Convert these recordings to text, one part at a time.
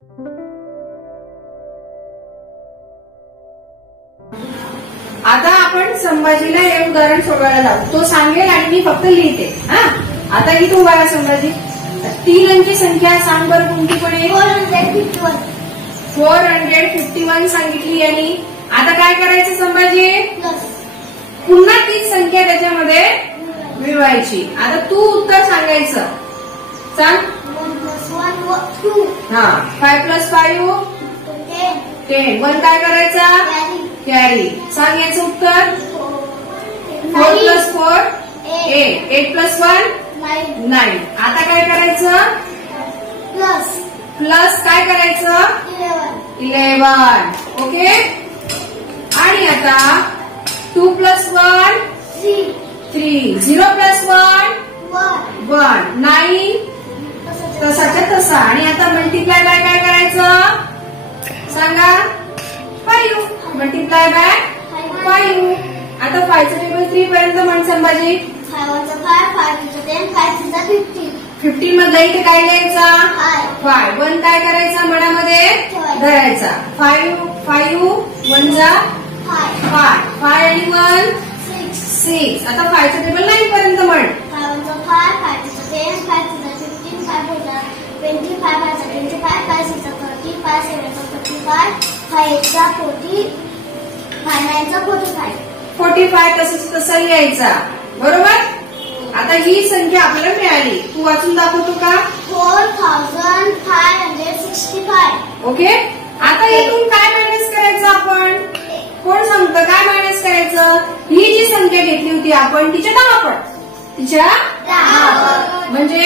आता आपण संभाजीला एक उदाहरण सोडवायला जाऊ. तो सांगेल आणि मी फक्त लिहिते. हा, आता ही तू बघा संभाजी, 3 अंकी संख्या सांग बरं कोणती पण आहे. 451 सांगितली. आणि आता काय करायचं संभाजी, पुन्हा तीच संख्या त्याच्यामध्ये मिळवायची. आता तू उत्तर सांगायचं. सांग. 5 + 5 10. 1 काय करायचा, कॅरी. सांग याचं उत्तर. 4 + 4 8. 8 + 1 9. आता काय करायचं, प्लस काय करायचं, 11. ओके. आणि आता 2 + 1 3. 0 + 1 1. 9 तसाच्या तसा. आणि आता मल्टिप्लाय बाय काय करायचं सांगा, 5. Multiply by 5. आता 5 चं टेबल 3 पर्यंत म्हण संभाजी. 5 × 5 5 × 10 5 × 15. 15 मधला इथे काय लिहायचा, 5. 1 काय करायचा मनामध्ये धरायचा. 5 1 जा 5. 5 आणि 1 6. आता 5 चं टेबल 9 पर्यंत म्हण. 5 × 5 5 × 10 5 × 15 5 × 25 5 × 25 5 × 30 5 × 7 45 5 × 40 5 × 45. 45 तसंच तसा लिहायचा. बरोबर. आता ही संख्या आपल्याला मिळाली. तू वाचून दाखवतो का. 4565. ओके. आता इथून काय मायनस करायचं आपण, कोण सांगतं काय मायनस करायचं. ही जी संख्या घेतली होती आपण तिच्या 10 पट. तिच्या 10 पट म्हणजे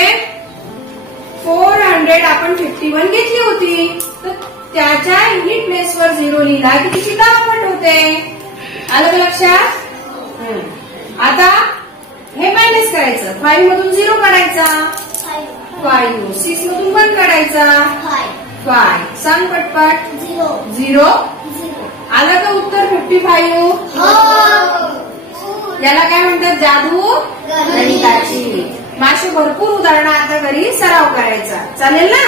400 आपण 51 घेतली होती, तर त्याच्या युनिट प्लेसवर 0 लिहिला की तिची 10 पट होते. आलं लक्षात. आता हे मायनस करायचं. 5 मधून 0 काढायचा, 5. 6 मधून 1 काढायचा, 5. सांग पटपट. 0. आलं का उत्तर 55. याला काय म्हणतात, जादू गणिताची. माशी भरपूर उदाहरणं आता घरी सराव करायचा. चालेल ना.